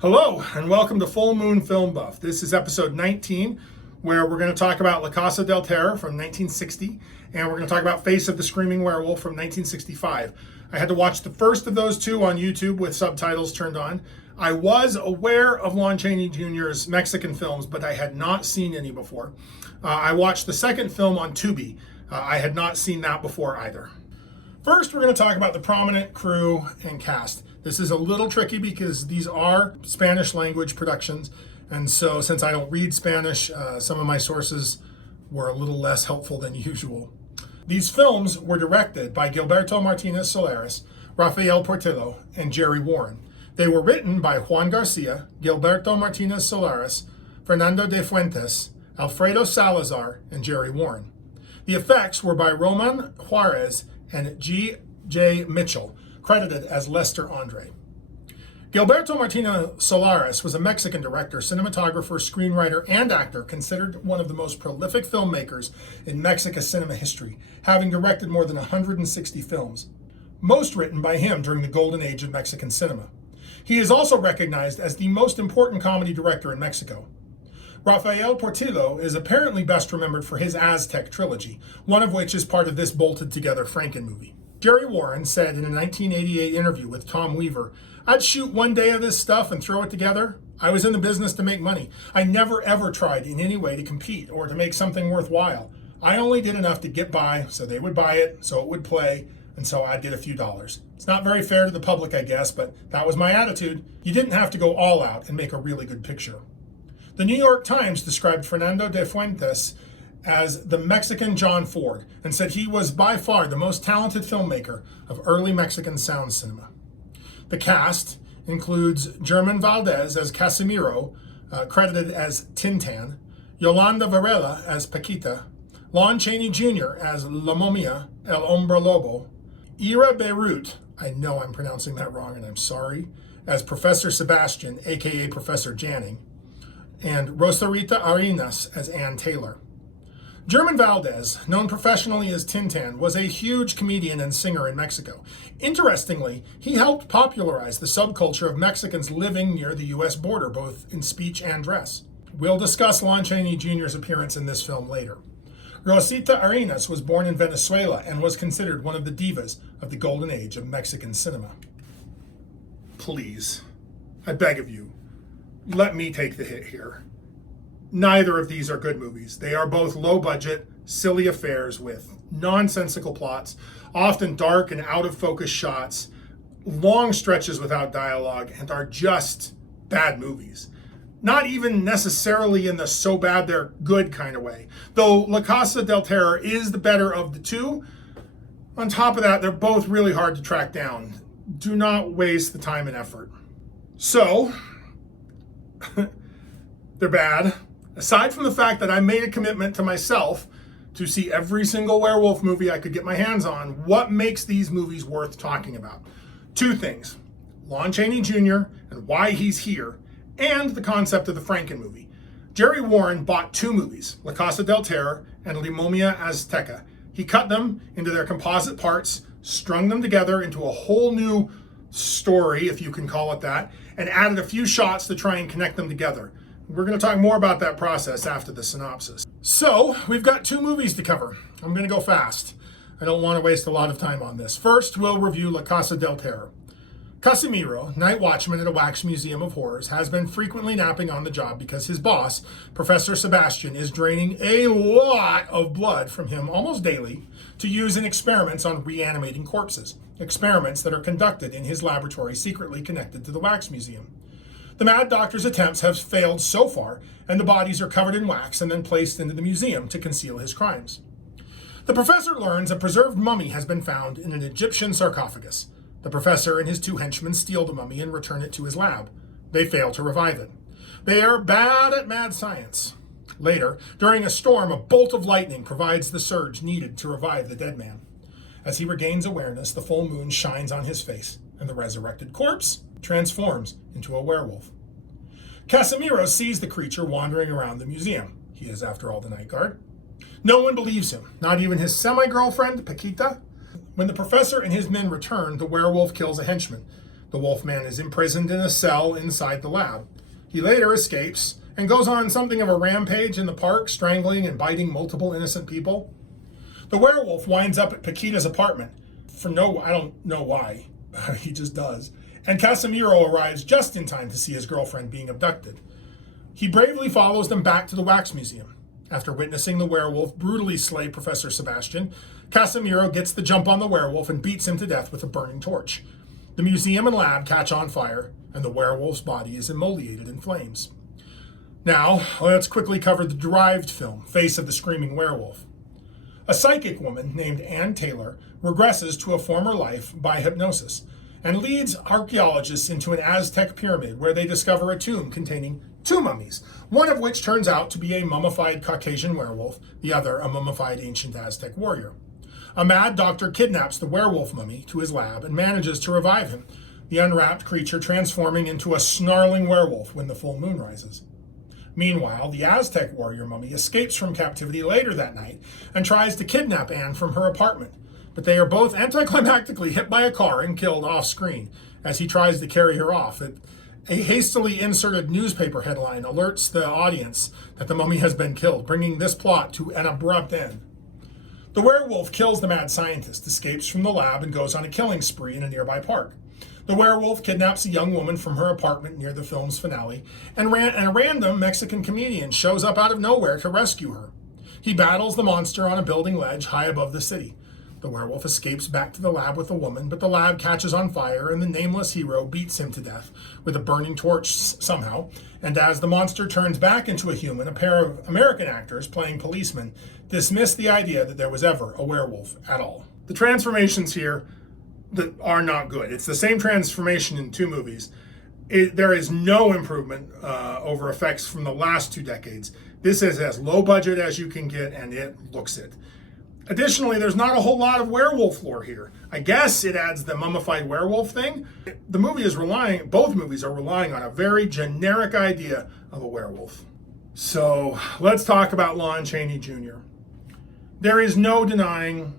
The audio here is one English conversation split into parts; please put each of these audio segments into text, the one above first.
Hello, and welcome to Full Moon Film Buff. This is episode 19, where we're going to talk about La Casa del Terror from 1960, and we're going to talk about Face of the Screaming Werewolf from 1965. I had to watch the first of those two on YouTube with subtitles turned on. I was aware of Lon Chaney Jr.'s Mexican films, but I had not seen any before. I watched the second film on Tubi. I had not seen that before either. First, we're going to talk about the prominent crew and cast. This is a little tricky because these are Spanish language productions, and so since I don't read Spanish, some of my sources were a little less helpful than usual. These films were directed by Gilberto Martinez Solares, Rafael Portillo, and Jerry Warren. They were written by Juan Garcia, Gilberto Martinez Solares, Fernando de Fuentes, Alfredo Salazar, and Jerry Warren. The effects were by Roman Juarez and G.J. Mitchell, credited as Lester Andre. Gilberto Martinez Solares was a Mexican director, cinematographer, screenwriter, and actor, considered one of the most prolific filmmakers in Mexican cinema history, having directed more than 160 films, most written by him during the golden age of Mexican cinema. He is also recognized as the most important comedy director in Mexico. Rafael Portillo is apparently best remembered for his Aztec trilogy, one of which is part of this bolted-together Franken movie. Jerry Warren said in a 1988 interview with Tom Weaver, "I'd shoot one day of this stuff and throw it together. I was in the business to make money. I never ever tried in any way to compete or to make something worthwhile. I only did enough to get by so they would buy it, so it would play, and so I'd get a few dollars. It's not very fair to the public, I guess, but that was my attitude. You didn't have to go all out and make a really good picture." The New York Times described Fernando de Fuentes as the Mexican John Ford and said he was by far the most talented filmmaker of early Mexican sound cinema. The cast includes German Valdez as Casimiro, credited as Tintan, Yolanda Varela as Paquita, Lon Chaney Jr. as La Momia, El Hombre Lobo, Ira Beirut, I know I'm pronouncing that wrong and I'm sorry, as Professor Sebastian, aka Professor Janning, and Rosarita Arenas as Ann Taylor. German Valdez, known professionally as Tintan, was a huge comedian and singer in Mexico. Interestingly, he helped popularize the subculture of Mexicans living near the U.S. border, both in speech and dress. We'll discuss Lon Chaney Jr.'s appearance in this film later. Rosita Arenas was born in Venezuela and was considered one of the divas of the golden age of Mexican cinema. Please, I beg of you, let me take the hit here. Neither of these are good movies. They are both low-budget, silly affairs with nonsensical plots, often dark and out-of-focus shots, long stretches without dialogue, and are just bad movies. Not even necessarily in the so bad they're good kind of way. Though La Casa del Terror is the better of the two, on top of that, they're both really hard to track down. Do not waste the time and effort. So, they're bad. Aside from the fact that I made a commitment to myself to see every single werewolf movie I could get my hands on, what makes these movies worth talking about? Two things: Lon Chaney Jr. and why he's here, and the concept of the Franken movie. Jerry Warren bought two movies, La Casa del Terror and La Momia Azteca. He cut them into their composite parts, strung them together into a whole new story, if you can call it that, and added a few shots to try and connect them together. We're going to talk more about that process after the synopsis. So, we've got two movies to cover. I'm going to go fast. I don't want to waste a lot of time on this. First, we'll review La Casa del Terror. Casimiro, night watchman at a wax museum of horrors, has been frequently napping on the job because his boss, Professor Sebastian, is draining a lot of blood from him almost daily to use in experiments on reanimating corpses, experiments that are conducted in his laboratory secretly connected to the wax museum. The mad doctor's attempts have failed so far, and the bodies are covered in wax and then placed into the museum to conceal his crimes. The professor learns a preserved mummy has been found in an Egyptian sarcophagus. The professor and his two henchmen steal the mummy and return it to his lab. They fail to revive it. They are bad at mad science. Later, during a storm, a bolt of lightning provides the surge needed to revive the dead man. As he regains awareness, the full moon shines on his face, and the resurrected corpse transforms into a werewolf. Casimiro sees the creature wandering around the museum. He is, after all, the night guard. No one believes him, not even his semi-girlfriend, Paquita. When the professor and his men return, the werewolf kills a henchman. The Wolfman is imprisoned in a cell inside the lab. He later escapes and goes on something of a rampage in the park, strangling and biting multiple innocent people. The werewolf winds up at Paquita's apartment I don't know why, he just does. And Casimiro arrives just in time to see his girlfriend being abducted. He bravely follows them back to the wax museum. After witnessing the werewolf brutally slay Professor Sebastian, Casimiro gets the jump on the werewolf and beats him to death with a burning torch. The museum and lab catch on fire, and the werewolf's body is immolated in flames. Now, let's quickly cover the derived film, Face of the Screaming Werewolf. A psychic woman named Ann Taylor regresses to a former life by hypnosis and leads archaeologists into an Aztec pyramid where they discover a tomb containing two mummies, one of which turns out to be a mummified Caucasian werewolf, the other a mummified ancient Aztec warrior. A mad doctor kidnaps the werewolf mummy to his lab and manages to revive him, the unwrapped creature transforming into a snarling werewolf when the full moon rises. Meanwhile, the Aztec warrior mummy escapes from captivity later that night and tries to kidnap Anne from her apartment, but they are both anticlimactically hit by a car and killed off-screen as he tries to carry her off. A hastily inserted newspaper headline alerts the audience that the mummy has been killed, bringing this plot to an abrupt end. The werewolf kills the mad scientist, escapes from the lab, and goes on a killing spree in a nearby park. The werewolf kidnaps a young woman from her apartment near the film's finale, and a random Mexican comedian shows up out of nowhere to rescue her. He battles the monster on a building ledge high above the city. The werewolf escapes back to the lab with the woman, but the lab catches on fire and the nameless hero beats him to death with a burning torch somehow. And as the monster turns back into a human, a pair of American actors playing policemen dismiss the idea that there was ever a werewolf at all. The transformations here that are not good. It's the same transformation in two movies. There is no improvement over effects from the last 2 decades. This is as low budget as you can get, and it looks it. Additionally, there's not a whole lot of werewolf lore here. I guess it adds the mummified werewolf thing. Both movies are relying on a very generic idea of a werewolf. So let's talk about Lon Chaney Jr. There is no denying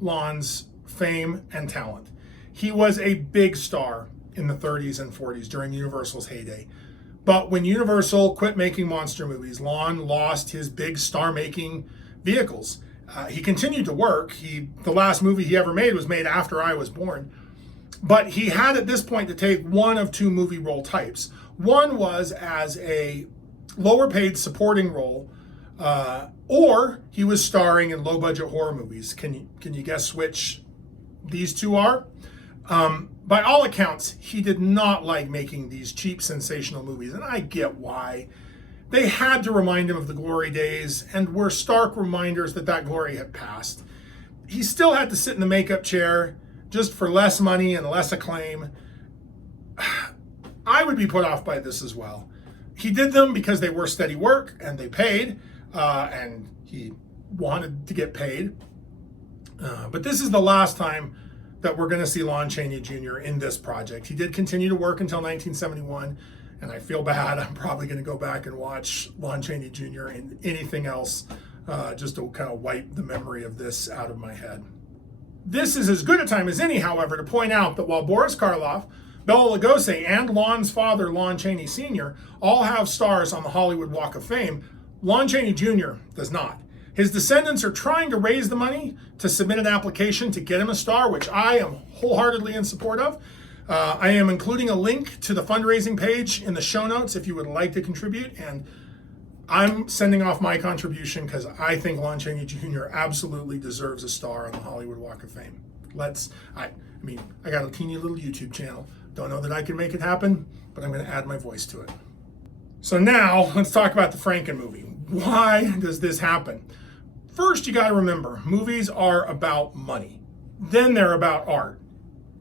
Lon's fame and talent. He was a big star in the 30s and 40s during Universal's heyday. But when Universal quit making monster movies, Lon lost his big star-making vehicles. He continued to work. The last movie he ever made was made after I was born. But he had at this point to take one of two movie role types. One was as a lower paid supporting role, or he was starring in low budget horror movies. Can you guess which these two are? By all accounts, he did not like making these cheap sensational movies, and I get why. They had to remind him of the glory days and were stark reminders that glory had passed. He still had to sit in the makeup chair just for less money and less acclaim. I would be put off by this as well. He did them because they were steady work and they paid, and he wanted to get paid. But this is the last time that we're going to see Lon Chaney Jr. in this project. He did continue to work until 1971. And I feel bad. I'm probably going to go back and watch Lon Chaney Jr. and anything else just to kind of wipe the memory of this out of my head. This is as good a time as any, however, to point out that while Boris Karloff, Bela Lugosi, and Lon's father, Lon Chaney Sr., all have stars on the Hollywood Walk of Fame, Lon Chaney Jr. does not. His descendants are trying to raise the money to submit an application to get him a star, which I am wholeheartedly in support of. I am including a link to the fundraising page in the show notes if you would like to contribute, and I'm sending off my contribution because I think Lon Chaney Jr. absolutely deserves a star on the Hollywood Walk of Fame. I got a teeny little YouTube channel. Don't know that I can make it happen, but I'm going to add my voice to it. So now let's talk about the Franken movie. Why does this happen? First, you got to remember, movies are about money. Then they're about art.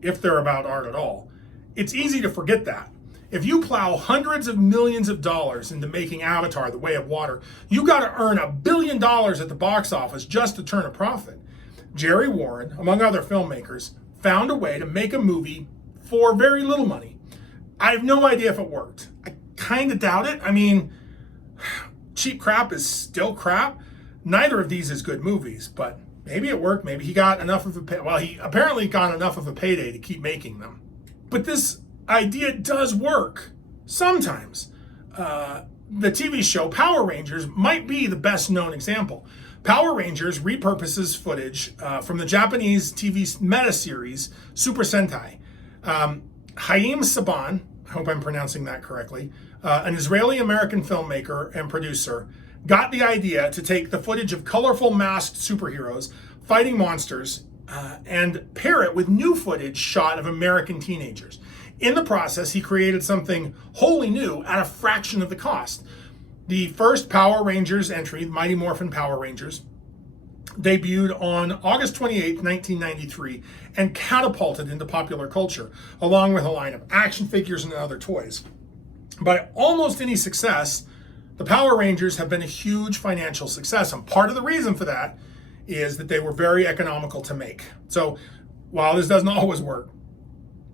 If they're about art at all. It's easy to forget that. If you plow hundreds of millions of dollars into making Avatar: The Way of Water, you got to earn $1 billion at the box office just to turn a profit. Jerry Warren, among other filmmakers, found a way to make a movie for very little money. I have no idea if it worked. I kind of doubt it. I mean, cheap crap is still crap. Neither of these is good movies, but maybe it worked. Maybe he got enough of he apparently got enough of a payday to keep making them. But this idea does work sometimes. The TV show Power Rangers might be the best known example. Power Rangers repurposes footage from the Japanese TV meta series Super Sentai. Haim Saban, I hope I'm pronouncing that correctly, an Israeli-American filmmaker and producer, got the idea to take the footage of colorful masked superheroes fighting monsters and pair it with new footage shot of American teenagers. In the process, he created something wholly new at a fraction of the cost. The first Power Rangers entry, Mighty Morphin Power Rangers, debuted on August 28, 1993, and catapulted into popular culture, along with a line of action figures and other toys. By almost any success, the Power Rangers have been a huge financial success, and part of the reason for that is that they were very economical to make. So while this doesn't always work,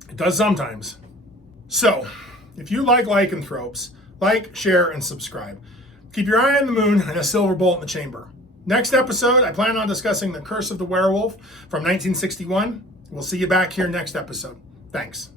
it does sometimes. So if you like lycanthropes, like, share, and subscribe. Keep your eye on the moon and a silver bullet in the chamber. Next episode, I plan on discussing The Curse of the Werewolf from 1961. We'll see you back here next episode. Thanks.